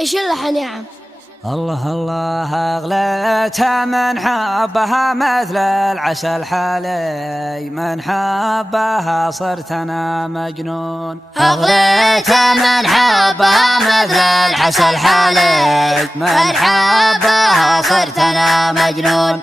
ايش اللحن يا عم؟ الله الله أغليتها من حبها مثل العسل حالي، من حبها صرت أنا مجنون. أغليتها من حبها مثل العسل حالي، من حبها صرت أنا مجنون.